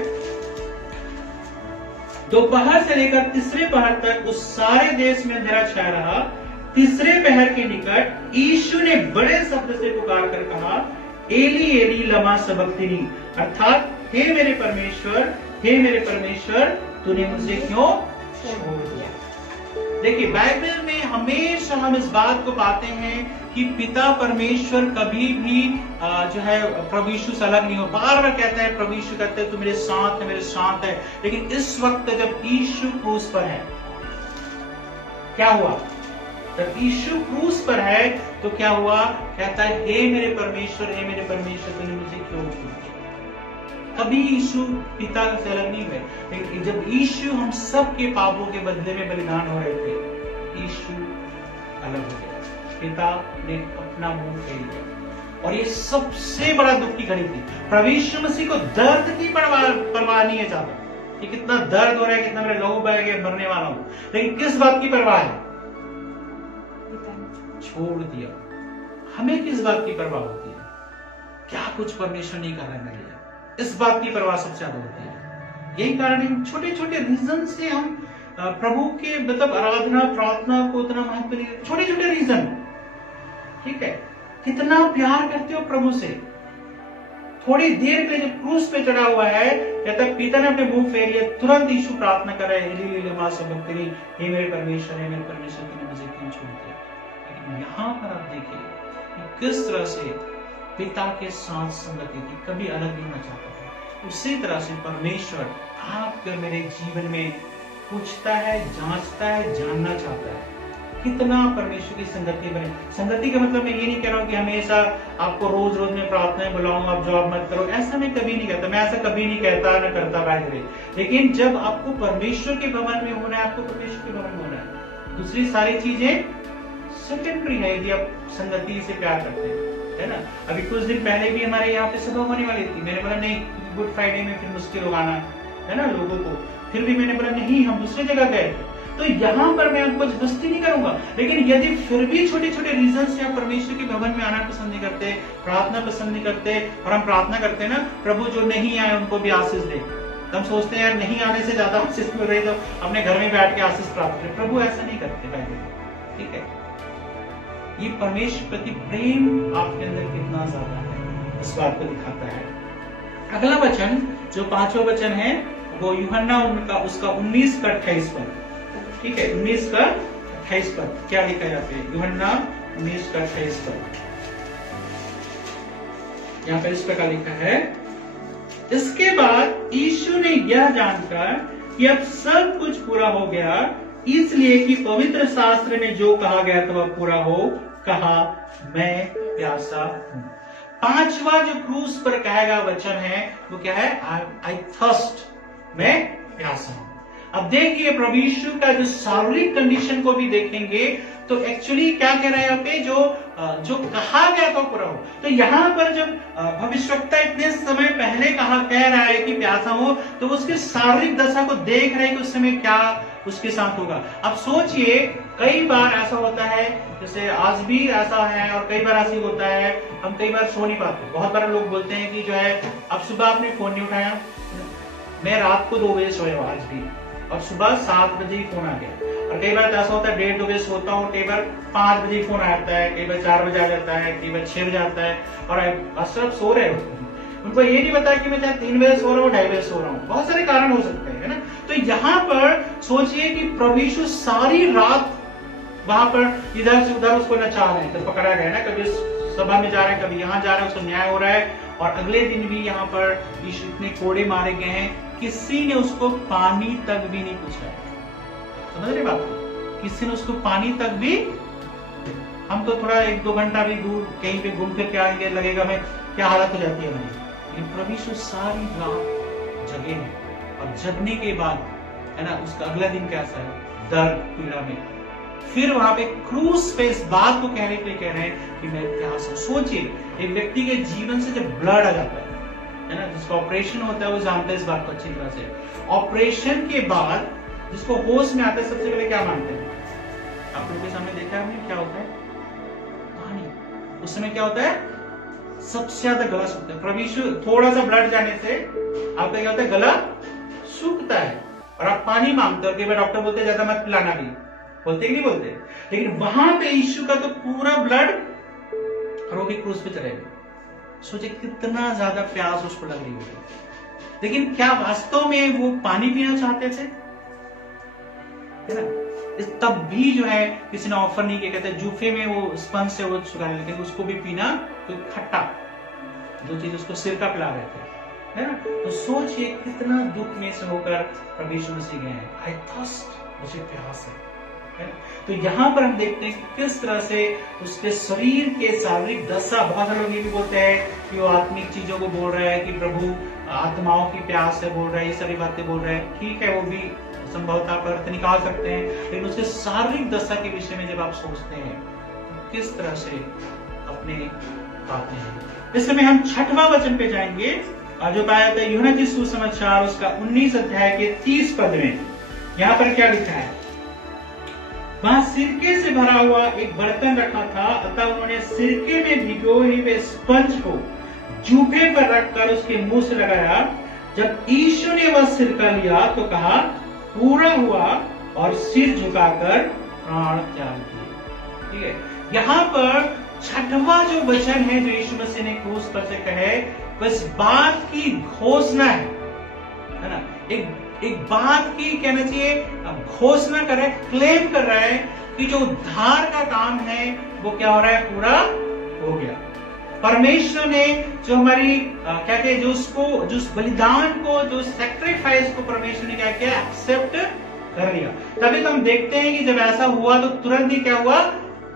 दोपहर से लेकर तीसरे पहर तक उस सारे देश में अंधेरा छाया रहा। तीसरे पहर के निकट यीशु ने बड़े शब्द से पुकार कर कहा, एली एली लमा सबक्तनी, अर्थात हे मेरे परमेश्वर, हे मेरे परमेश्वर, तूने मुझे क्यों छोड़ दिया। देखिए बाइबल में हमेशा हम इस बात को पाते हैं कि पिता परमेश्वर कभी भी जो है प्रभु यीशु से अलग नहीं हो। बार बार कहता है, प्रभु यीशु कहते हैं तू मेरे साथ है, मेरे साथ है। लेकिन इस वक्त जब यीशु क्रूस पर है, क्या हुआ? जब यीशु क्रूस पर है तो क्या हुआ? कहता है हे मेरे परमेश्वर, हे मेरे परमेश्वर, तूने मुझे क्यों छोड़ दिया। कभी यीशु पिता से अलग नहीं हुए, लेकिन जब यीशु हम सब के पापों के बदले में बलिदान हो रहे थे, यीशु अलग हो गया, पिता ने अपना मुंह फेर लिया। और ये सबसे बड़ा दुख की घड़ी थी। प्रभु यीशु मसीह को दर्द की परवाह नहीं है ज्यादा कि कितना दर्द हो रहा है, कितना मेरे लहू बह गया, मरने वाला हूं, लेकिन किस बात की परवाह है? छोड़ दिया। हमें किस बात की परवाह होती है? क्या कुछ परमेश्वर नहीं कर रहा है मेरे लिए, इस बात की परवाह सबसे ज्यादा होती है। यही कारण है छोटे छोटे रीजन से हम प्रभु के मतलब आराधना प्रार्थना को उतना महत्व नहीं, छोटे छोटे रीजन, ठीक है। कितना प्यार करते हो प्रभु से। थोड़ी देर के लिए जब क्रूस पे चढ़ा हुआ है, कहता है पिता ने अपने मुंह फेर लिया, तुरंत यीशु प्रार्थना कर रहे हैं, हे मेरे परमेश्वर, हे मेरे परमेश्वर, तूने मुझे क्यों छोड़ दिया। लेकिन यहाँ पर आप देखिए कि किस तरह से पिता के साथ संगति थी, कभी अलग नहीं होना चाहता था। उसी तरह से परमेश्वर आपके मेरे जीवन में पूछता है, जांचता है, जानना चाहता है कितना परमेश्वर की संगति बने। संगति का मतलब मैं ये नहीं कह रहा हूं कि हमेशा आपको रोज रोज में प्रार्थनाएं बुलाऊं, आप जॉब मत करो, ऐसा मैं कभी नहीं कहता। मैं ऐसा कभी नहीं कहता, न करता बाय। लेकिन जब आपको परमेश्वर के भवन में होना है, आपको परमेश्वर के भवन में होना है। दूसरी सारी चीजें सेकेंडरी है यदि आप संगति से प्यार करते हैं, है ना। अभी कुछ दिन पहले भी हमारे यहाँ पे सभा होने वाली थी। मैंने बोला नहीं, गुड फ्राइडे में फिर मुश्किल हो आना है ना लोगों को। फिर भी मैंने बोला नहीं, हम दूसरी जगह गए थे। तो यहाँ पर मैं आपको जबरदस्ती नहीं करूंगा, लेकिन यदि फिर भी छोटे छोटे रीजन से आप परमेश्वर के भवन में आना पसंद नहीं करते, प्रार्थना पसंद नहीं करते, और हम प्रार्थना करते हैं ना प्रभु जो नहीं आए उनको भी आशीष दे, तो हम सोचते हैं यार नहीं आने से ज्यादा आशीष मिल रही तो अपने घर में बैठ के आशीष प्राप्त करें। प्रभु ऐसा नहीं करते पहले, ठीक है। ये परमेश्वर प्रति प्रेम आपके अंदर कितना ज्यादा है, इस बात को दिखाता है। अगला वचन जो 5वां वचन है वो यूहन्ना उनका उसका 19 का 28 पद, ठीक है, 19 का 28 पद क्या लिखा है यहाँ पे, यूहन्ना 19 का 28 पद, यहाँ पे इस प्रकार लिखा है, इसके बाद यीशु ने यह जानकर कि अब सब कुछ पूरा हो गया, इसलिए कि पवित्र शास्त्र में जो कहा गया था वह पूरा हो, कहा मैं प्यासा हूं। पांचवा जो क्रूस पर कहा गया वचन है वो क्या है, आई थर्स्ट, मैं प्यासा हूं। अब देखिए प्रभु यीशु का जो शारीरिक कंडीशन को भी देखेंगे तो एक्चुअली क्या कह रहा है यहाँ पे, जो कहा गया था पूरा हो। तो यहाँ पर जब भविष्यवक्ता इतने समय पहले कह रहा है कि प्यासा हो, तो उसके शारीरिक दशा को देख रहे हैं कि उस समय क्या उसके साथ होगा। अब सोचिए, कई बार ऐसा होता है, जैसे आज भी ऐसा है और कई बार ऐसा ही होता है, हम कई बार सो नहीं पाते। बहुत बार लोग बोलते हैं कि जो है अब सुबह आपने फोन नहीं उठाया, मैं रात को 2 बजे सोया आज भी और सुबह 7 बजे ही फोन आ गया। और कई बार ऐसा होता है 1:30-2 बजे सोता हूँ, कई बार 5 बजे फोन आता है, कई बार 4 बजे आ जाता है, कई बार 6 बजे आता है और सब सो रहे होते हैं। उनको ये नहीं पता कि मैं चाहे 3 बजे सो रहा हूँ, 2:30 बजे सो रहा हूँ, बहुत सारे कारण हो सकते हैं, है ना। तो यहाँ पर सोचिए कि प्रभु यीशु सारी रात वहां पर इधर से उधर उसको नचा रहे हैं, तो पकड़ा गया ना, कभी सभा में जा रहे हैं, कभी यहाँ जा रहे हैं, उसको न्याय हो रहा है। और अगले दिन भी यहाँ पर यीशु इतने कोड़े मारे गए हैं, किसी ने उसको पानी तक भी नहीं पूछा। समझ रहे बात, किसी ने उसको पानी तक भी, हम तो थोड़ा 1-2 घंटा भी दूर कहीं पे घूम फिर के आएंगे, लगेगा हमें क्या हालत हो जाती है हमारी। लेकिन प्रभु यीशु सारी रात जगे हैं और जगने के बाद, है ना, उसका अगला दिन कैसा है, दर्द पीड़ा में, फिर वहां पे क्रूस पे इस बात को कहने के लिए कह रहे हैं कि मैं प्यास हूं। सोचिए, एक व्यक्ति के जीवन से जब ब्लड आ जाता है ना, जिसका ऑपरेशन होता है वो जानता है इस बात को अच्छी तरह से। ऑपरेशन के बाद जिसको होश में आता है, सबसे पहले क्या मानते हैं, आप लोगों के सामने देखा है हमने, क्या होता है, पानी। उस समय क्या होता है, सबसे ज्यादा गला सूखता है। प्रभु यीशु थोड़ा सा ब्लड जाने से आपका क्या होता है, गला सूखता है और आप पानी मांगते हो। कई बार डॉक्टर बोलते हैं ज्यादा मत पिलाना भी, बोलते कि नहीं बोलते। लेकिन वहां पे यीशु का तो पूरा ब्लड और वो भी क्रूस पे चले गए। सोचे कितना ज्यादा प्यास उसको लग रही होगी। लेकिन क्या वास्तव में वो पानी पीना चाहते थे, है ना। तब भी जो है किसी ने ऑफर नहीं किया, कहते जूफे में वो स्पंज से वो सुखा, लेकिन उसको भी पीना तो खट्टा जो चीज उसको सिरका पिला रहे थे, है ना। तो सोचिए कितना दुख में से होकर प्रभु यीशु मसीह गए हैं, आई थर्स्ट, मुझे प्यास है। तो यहाँ पर हम देखते हैं कि किस तरह से उसके शरीर के शारीरिक दशा, बहुत सारे लोग ये भी बोलते हैं कि वो आत्मिक चीजों को बोल रहा है कि प्रभु आत्माओं की प्यास है बोल रहा है, ये सारी बातें बोल रहा है, ठीक है, वो भी संभवतः अर्थ निकाल सकते हैं। लेकिन उसके शारीरिक दशा के विषय में जब आप सोचते हैं तो किस तरह से अपने पाते हैं। इस समय हम 6वां वचन पे जाएंगे और जो पाया जाता है यूहन्ना की सुसमाचार उसका 19 अध्याय के 30 पद में। यहाँ पर क्या लिखा है, वहां सिरके से भरा हुआ एक बर्तन रखा था, अतः उन्होंने सिरके में भिगोए हुए स्पंज को जूफे पर रखकर उसके मुंह से लगाया। जब यीशु ने वह सिरका लिया तो कहा पूरा हुआ और सिर झुकाकर प्राण त्याग दिए। ठीक है, यहाँ पर 6वां जो वचन है जो यीशु मसीह ने क्रूस पर से कहे, बस बात की घोषणा है ना, एक बात की कहना चाहिए घोषणा कर रहा है, क्लेम कर रहा है कि जो उद्धार का काम है वो क्या हो रहा है, पूरा हो गया। परमेश्वर ने जो हमारी क्या कहते हैं, जो उस बलिदान को, जो सैक्रिफाइस को परमेश्वर ने क्या किया, एक्सेप्ट कर लिया। तभी तो हम देखते हैं कि जब ऐसा हुआ तो तुरंत ही क्या हुआ,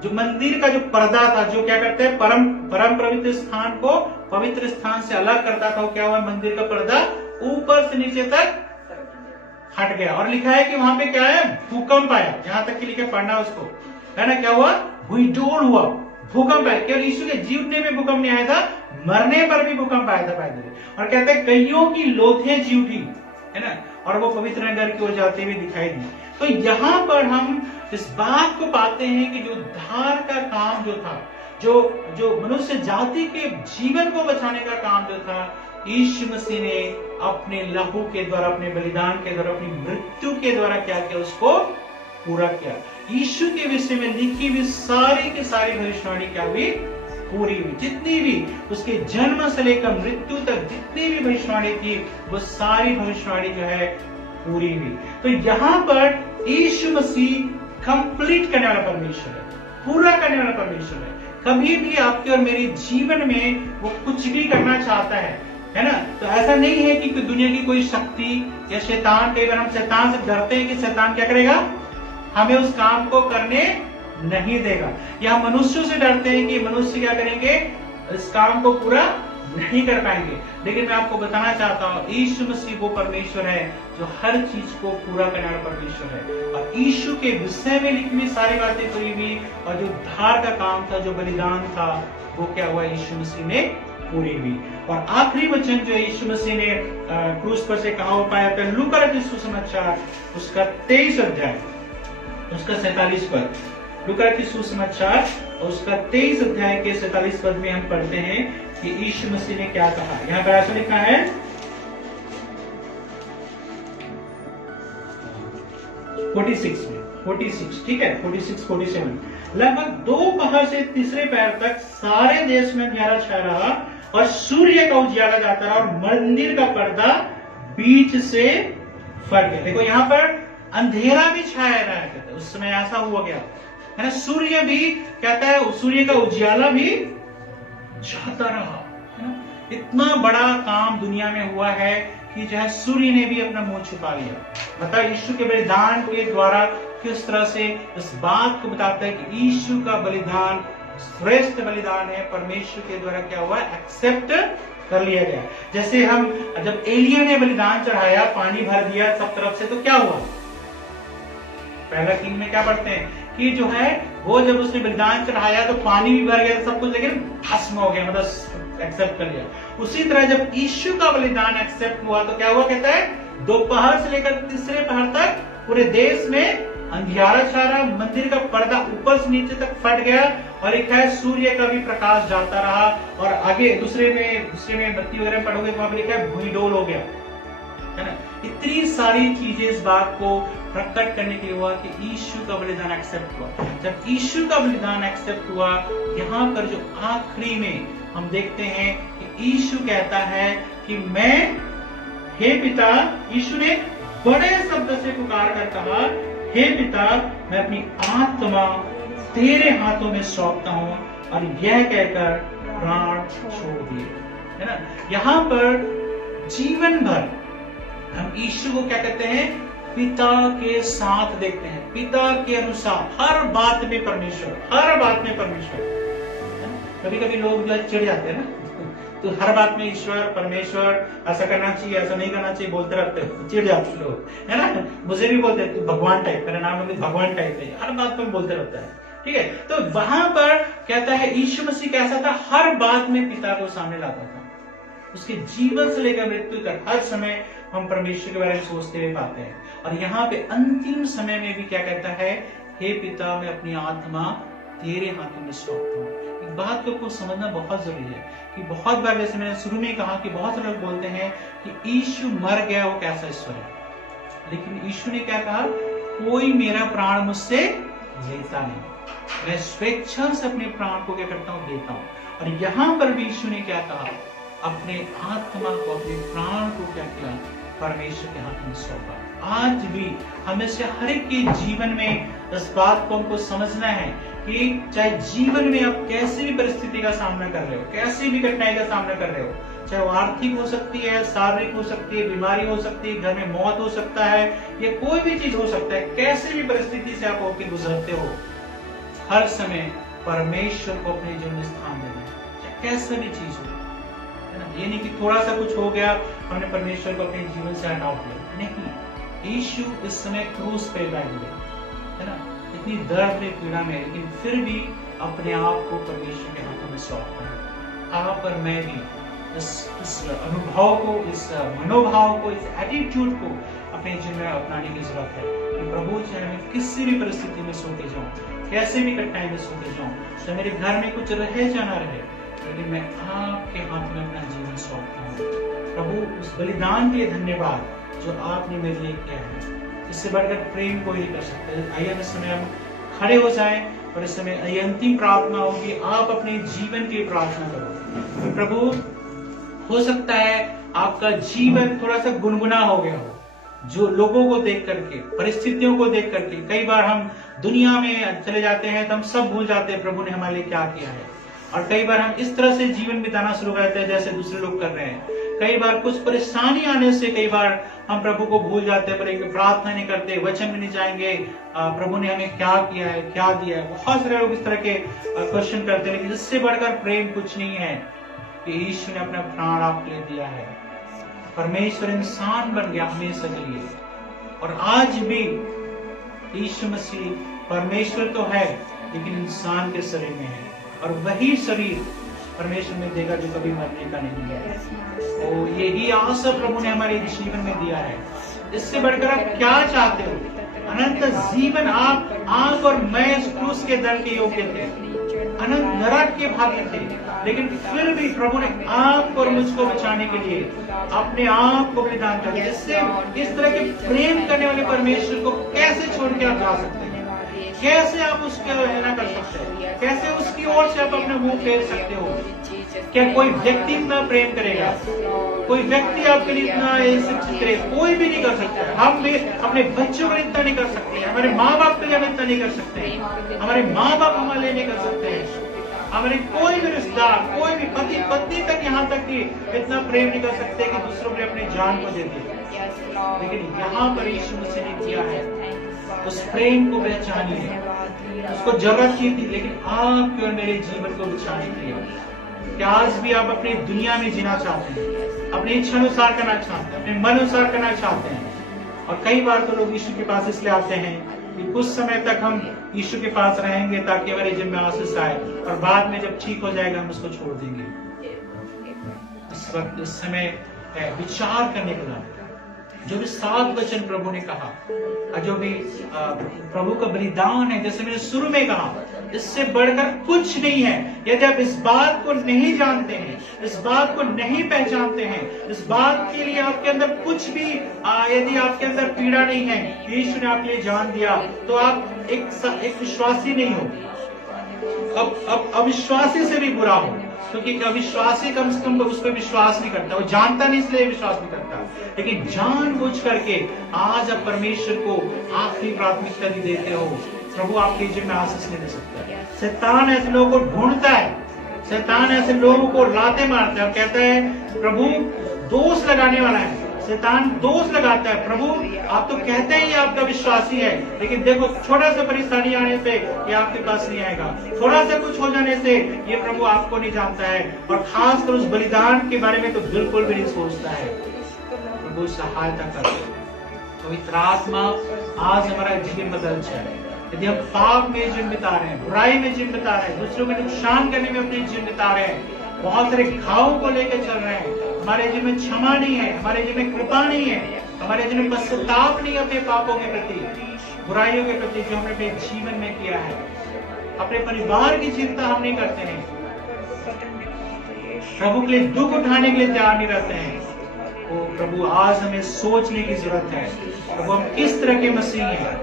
जो मंदिर का जो पर्दा था, जो क्या करते हैं परम पवित्र स्थान को पवित्र स्थान से अलग करता था, वो क्या हुआ, मंदिर का पर्दा ऊपर से नीचे तक हट गया। और लिखा है कि वहां पे क्या है, भूकंप आया। यहां तक कि लिखे, पढ़ना उसको, है ना। क्या हुआ, भूडोल हुआ, भूकंप आया। केवल यीशु के जीवने में भूकंप नहीं आया था, मरने पर भी भूकंप आया था पैदल। और कहते हैं कईयों की लोथें जी उठी, है ना, और वो पवित्र नगर की ओर जाते हुए दिखाई दी। तो यहाँ पर हम इस बात को पाते हैं कि जो उद्धार का काम जो था, जो मनुष्य जाति के जीवन को बचाने का काम जो था, यीशु मसीह ने अपने लहू के द्वारा, अपने बलिदान के द्वारा, अपनी मृत्यु के द्वारा क्या किया, उसको पूरा किया। यीशु के विषय में लिखी हुई सारी की सारी भविष्यवाणी क्या हुई, पूरी हुई। जितनी भी उसके जन्म से लेकर मृत्यु तक जितनी भी भविष्यवाणी थी वो सारी भविष्यवाणी जो है पूरी हुई। तो यहाँ पर यीशु मसीह कंप्लीट करने वाला परमेश्वर है, पूरा करने वाला परमेश्वर है। कभी भी आपके और मेरे जीवन में वो कुछ भी करना चाहता है ना। तो ऐसा नहीं है कि दुनिया की कोई शक्ति या शैतान, कई बार हम शैतान से डरते हैं कि शैतान क्या करेगा, हमें उस काम को करने नहीं देगा, या मनुष्यों से डरते हैं कि मनुष्य क्या करेंगे, इस काम को पूरा नहीं कर पाएंगे। लेकिन मैं आपको बताना चाहता हूँ यीशु मसीह वो परमेश्वर है जो हर चीज को पूरा करने वाला परमेश्वर है। और यीशु के विषय में लिखी हुई सारी बातें पूरी हुई, और जो उद्धार का काम था, जो बलिदान था, वो क्या हुआ, यीशु मसीह ने पूरी हुई। और आखिरी वचन जो यीशु मसीह ने क्रूस पर से कहा हो पाया था, लूका रचित सुसमाचार उसका 23 अध्याय उसका 47 पद, लूका रचित सुसमाचार उसका 23 अध्याय के 47 पद में हम पढ़ते हैं कि यीशु मसीह ने क्या कहा। यहाँ पर ऐसा लिखा है, 46 ठीक है, 46-47, लगभग दोपहर से तीसरे पहर तक सारे देश में अंधियारा छाया रहा और सूर्य का उजियारा जाता रहा और मंदिर का पर्दा बीच से फट गया। देखो यहाँ पर अंधेरा भी छाया रहा है, उस समय ऐसा हुआ गया है ना। सूर्य भी कहता है, सूर्य का उजियाला भी जाता रहा है ना। इतना बड़ा काम दुनिया में हुआ है कि जो है सूर्य ने भी अपना मुंह छुपा लिया। मतलब यीशु के बलिदान के द्वारा किस तरह से इस बात को बताता है कि यीशु का बलिदान श्रेष्ठ बलिदान है, परमेश्वर के द्वारा क्या हुआ, एक्सेप्ट कर लिया गया। जैसे हम जब एलिया ने बलिदान चढ़ाया, पानी भर दिया सब तरफ से, तो क्या हुआ, पहला किंग में क्या पढ़ते हैं कि जो है वो जब उसने बलिदान चढ़ाया तो पानी भी भर गया सब कुछ, लेकिन भस्म हो गया, मतलब एक्सेप्ट कर लिया। उसी तरह जब यीशु का बलिदान एक्सेप्ट हुआ तो क्या हुआ, कहता है दोपहर से लेकर तीसरे पहर तक पूरे देश में अंधियारा छा रहा, मंदिर का पर्दा ऊपर से नीचे तक फट गया, और एक है सूर्य का भी प्रकाश जाता रहा। और आगे दूसरे में बत्ती वगैरह पढ़ोगे तो वहां पर लिखा है भूइडोल हो गया, है ना। इतनी सारी चीजें इस बात को प्रकट करने के लिए हुआ कि यीशु का बलिदान एक्सेप्ट हुआ। जब यीशु का बलिदान एक्सेप्ट हुआ, यहाँ पर जो आखिरी में हम देखते हैं कि यीशु कहता है कि मैं, हे पिता, यीशु ने बड़े शब्द से पुकार कर कहा, हे पिता, मैं अपनी आत्मा तेरे हाथों में सौंपता हूं, और यह कहकर प्राण छोड़ दिए, है ना। यहाँ पर जीवन भर हम यीशु को क्या कहते हैं, पिता के साथ देखते हैं, पिता के अनुसार हर बात में परमेश्वर, हर बात में परमेश्वर। कभी कभी लोग जो चिढ़ जाते हैं ना, तो हर बात में ईश्वर, परमेश्वर, ऐसा करना चाहिए, ऐसा नहीं करना चाहिए बोलते रहते हैं, चिढ़ जाते लोग, है ना। मुझे भी बोलते हैं तू भगवान टाइप, मेरा नाम है भगवान टाइप है, हर बात में बोलते रहता है, ठीक है। तो वहां पर कहता है यीशु मसीह कैसा था, हर बात में पिता को सामने लाता था। उसके जीवन से लेकर मृत्यु तक हर समय हम परमेश्वर के बारे में सोचते हुए पाते हैं। और यहाँ पे अंतिम समय में भी क्या कहता है, हे पिता, मैं अपनी आत्मा तेरे हाथों में सौंपता हूँ। एक बात को समझना बहुत जरूरी है कि बहुत बार, जैसे मैंने शुरू में कहा कि बहुत लोग बोलते हैं कि यीशु मर गया, वो कैसा ईश्वर है, लेकिन यीशु ने क्या कहा, कोई मेरा प्राण मुझसे लेता नहीं, मैं स्वेच्छा से अपने प्राण को क्या करता हूँ, देता हूँ। और यहाँ पर भी यीशु ने क्या कहा, अपने आत्मा को, अपने प्राण को क्या किया, परमेश्वर के हाथ में सौंपा। आज भी हमें से हर एक के जीवन में इस बात को हमको समझना है कि चाहे जीवन में आप कैसी भी परिस्थिति का सामना कर रहे हो, कैसी भी कठिनाई का सामना कर रहे हो, चाहे वो आर्थिक हो सकती है, शारीरिक हो सकती है, बीमारी हो सकती है, घर में मौत हो सकता है, या कोई भी चीज हो सकता है, कैसी भी परिस्थिति से आप होकर गुजरते हो, हर समय परमेश्वर को अपने जीवन में स्थान देना है, चाहे कैसा भी चीज हो, है ना। ये नहीं कि थोड़ा सा कुछ हो गया हमने परमेश्वर को अपने जीवन से हटा दिया, नहीं। यीशु इस समय क्रूस पे बैठ गए, है ना, इतनी दर्द में, पीड़ा में, लेकिन फिर भी अपने आप को परमेश्वर के हाथों में सौंपता है। आप और मैं भी इस अनुभव को, इस मनोभाव को, इस एटीट्यूड को अपने जीवन में अपनाने की जरूरत है कि प्रभु, चाहे मैं किसी भी परिस्थिति में सोते जाऊं, कैसे भी कठिनाई में सोते जाऊं, चाहे मेरे घर में कुछ रहे या ना रहे, लेकिन मैं आपके हाथ में अपना जीवन सौंपता हूँ। प्रभु, उस बलिदान के लिए धन्यवाद जो आपने मेरे लिए किया है। इससे बढ़कर प्रेम कोई नहीं कर सकता। आइए इस समय हम खड़े हो जाएं और इस समय ये अंतिम प्रार्थना होगी, आप अपने जीवन की प्रार्थना करो। तो प्रभु, हो सकता है आपका जीवन थोड़ा सा गुनगुना हो गया हो, जो लोगों को देख करके, परिस्थितियों को देख करके। कई बार हम दुनिया में चले जाते हैं तो हम सब भूल जाते हैं प्रभु ने हमारे लिए क्या किया है, और कई बार हम इस तरह से जीवन बिताना शुरू करते हैं जैसे दूसरे लोग कर रहे हैं। कई बार कुछ परेशानी आने से कई बार हम प्रभु को भूल जाते हैं, पर एक प्रार्थना नहीं करते, वचन में नहीं जाएंगे प्रभु ने हमें क्या किया है, क्या दिया है। बहुत सारे लोग इस तरह के क्वेश्चन करते हैं, लेकिन इससे बढ़कर प्रेम कुछ नहीं है कि ईश्वर ने अपना प्राण आपके लिए दिया है। परमेश्वर इंसान बन गया हमेशा के लिए, और आज भी यीशु मसीह परमेश्वर तो है लेकिन इंसान के शरीर में है, और वही शरीर परमेश्वर में देगा जो कभी मरने का नहीं है। तो यही आशा प्रभु ने हमारे जीवन में दिया है। इससे बढ़कर आप क्या चाहते हो? अनंत जीवन आप और मैं इस क्रूस के दर्द के योग्य थे, अनंत नरक के भागी थे, लेकिन फिर भी प्रभु ने आपको और मुझको बचाने के लिए अपने आप को बलिदान कर दिया। इससे इस तरह के प्रेम करने वाले परमेश्वर को कैसे छोड़ के आप जा सकते हैं? कैसे आप उसकी अवहेलना कर सकते हैं? कैसे उसकी ओर से आप अपना मुंह फेर सकते हो? क्या कोई व्यक्ति इतना प्रेम करेगा? कोई व्यक्ति आपके लिए इतना कोई भी नहीं कर सकता। हम भी अपने बच्चों को इतना नहीं कर सकते, हमारे माँ बाप के लिए हम इतना नहीं कर सकते, हमारे माँ बाप हमारे लिए नहीं कर सकते, हमारे कोई भी रिश्तेदार, कोई भी पति पत्नी तक, यहाँ तक कि इतना प्रेम नहीं कर सकते कि दूसरों के अपनी जान को दे दे। लेकिन यहाँ पर यीशु मसीह ने किया है, उस प्रेम को पहचानिए। उसको जरूरत ही थी, लेकिन आपके और मेरे जीवन को बचाने के लिए। क्या आज भी आप अपनी दुनिया में जीना चाहते हैं, अपनी इच्छा अनुसार करना चाहते हैं, अपने मन अनुसार करना चाहते हैं? और कई बार तो लोग यीशु के पास इसलिए आते हैं कि कुछ समय तक हम यीशु के पास रहेंगे ताकि हमारे जीवन में आशीष आए, और बाद में जब ठीक हो जाएगा हम उसको छोड़ देंगे। इस वक्त इस समय है विचार करने के लिए। जो भी 7 वचन प्रभु ने कहा, जो भी प्रभु का बलिदान है, जैसे मैंने शुरू में कहा, इससे बढ़कर कुछ नहीं है। यदि आप इस बात को नहीं जानते हैं, इस बात को नहीं पहचानते हैं, इस बात के लिए आपके अंदर कुछ भी यदि आपके अंदर पीड़ा नहीं है, यीशु ने आपके लिए जान दिया, तो आप एक विश्वासी नहीं हो। अब अविश्वासी से भी बुरा हो, क्योंकि अविश्वासी कम से कम उस पर विश्वास नहीं करता, वो जानता नहीं इसलिए विश्वास नहीं करता। लेकिन जानबूझ करके आज आप परमेश्वर को आखिरी प्राथमिकता नहीं देते हो, प्रभु आपके जीवन में आशीष नहीं दे सकता। शैतान ऐसे लोगों को ढूंढता है, शैतान ऐसे लोगों को लाते मारता है और कहता है प्रभु दोष लगाने वाला है। शैतान दोष लगाता है, प्रभु आप तो कहते हैं ये आपका विश्वासी है, लेकिन देखो छोटा सा परेशानी आने पे ये आपके पास नहीं आएगा, थोड़ा सा कुछ हो जाने से ये प्रभु आपको नहीं जानता है, और खासकर उस बलिदान के बारे में तो बिल्कुल भी नहीं सोचता है। प्रभु सहायता कर, पवित्र आत्मा आज हमारा जीवन बदल जाए। यदि हम पाप में जीवन बिता रहे हैं, बुराई में जीवन बिता रहे हैं, दूसरों को नुकसान करने में अपने जीवन बिता रहे हैं, बहुत सारे घावों को लेकर चल रहे हैं, हमारे जीवन में क्षमा नहीं है, हमारे जीवन में कृपा नहीं है, हमारे जीवन में पश्चाताप नहीं अपने पापों के प्रति, बुराइयों के प्रति जो हमने अपने जीवन में किया है, अपने परिवार की चिंता हम नहीं करते हैं, प्रभु के लिए दुख उठाने के लिए तैयार नहीं रहते हैं। वो प्रभु आज हमें सोचने की जरूरत है, प्रभु हम किस तरह के मसीह हैं,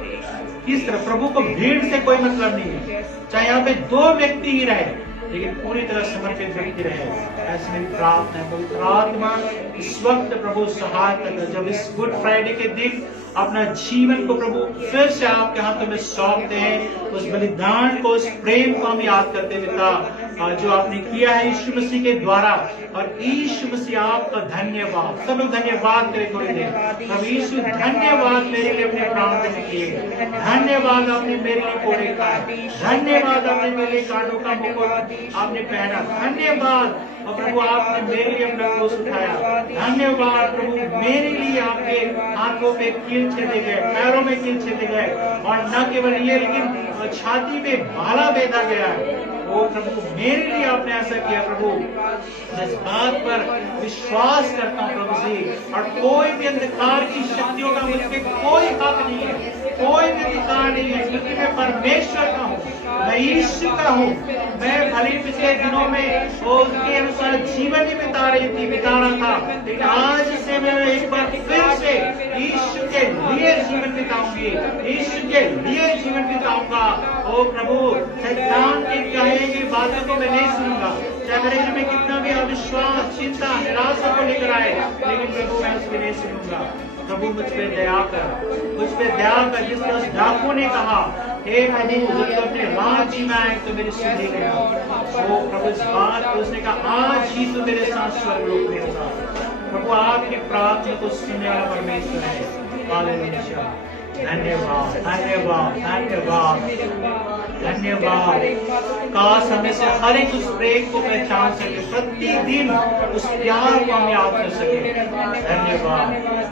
किस तरह। प्रभु को भीड़ से कोई मतलब नहीं है, चाहे यहाँ पे 2 व्यक्ति ही रहे, लेकिन पूरी तरह समर्पित व्यक्ति रहे। ऐसे मेरी प्रार्थना है, पवित्र आत्मा इस वक्त प्रभु सहायता कर, जब इस गुड फ्राइडे के दिन अपना जीवन को प्रभु फिर से आपके हाथों में सौंपते हैं, उस बलिदान को, उस प्रेम को हम याद करते पिता, जो आपने किया है यीशु मसीह के द्वारा। और यीशु मसीह आपका धन्यवाद, सब लोग धन्यवाद करें थोड़ी देर। अब यीशु धन्यवाद मेरे लिए अपने प्राण देने के लिए, धन्यवाद आपने मेरे लिए कोड़े खाए, धन्यवाद आपने मेरे लिए कांटों का मुकुट आपने पहना, धन्यवाद और प्रभु आपने मेरे लिए अपना क्रूस उठाया, धन्यवाद प्रभु मेरे लिए आपके हाथों पे कील छेदे गए, पैरों में कील छेदे गए, और न केवल ये लेकिन छाती पे भाला बेधा गया। ओ प्रभु मेरे लिए आपने ऐसा किया प्रभु, इस बात पर विश्वास करता हूँ प्रभु जी, और कोई भी अंधकार की शक्तियों का मुझ पे कोई हक नहीं है, कोई भी अधिकार नहीं है, क्योंकि मैं परमेश्वर का हूँ, मैं यीशु का हूँ। मैं भले पिछले दिनों में उसके अनुसार जीवन ही बिता रहा था, लेकिन आज से मैं एक बार फिर से यीशु के लिए जीवन बिताऊंगी, यीशु के लिए जीवन बिताऊंगा। ओ प्रभु, शैतान की कहेगी बातों को मैं नहीं सुनूंगा, चाहे मेरे घर में कितना भी अविश्वास, चिंता, निराशा को लेकर आए, लेकिन प्रभु मैं उसको नहीं सुनूंगा। प्रभु मुझ पे दया कर, मुझ पे दया कर। जिस तरह डाकू ने कहा, हे प्रभु जब तो अपने राज जी में आए तो मेरी सुनी गया। वो प्रभु इस बात को उसने कहा, आज ही तो मेरे साथ स्वर्गलोक में था। प्रभु आपकी प्रार्थना को सुनने वाला परमेश्वर है। हालेलुया, धन्यवाद धन्यवाद धन्यवाद धन्यवाद। काश हमें से हर एक उस प्रेम को पहचान सके, प्रतिदिन उस प्यार को हम याद कर सके। धन्यवाद।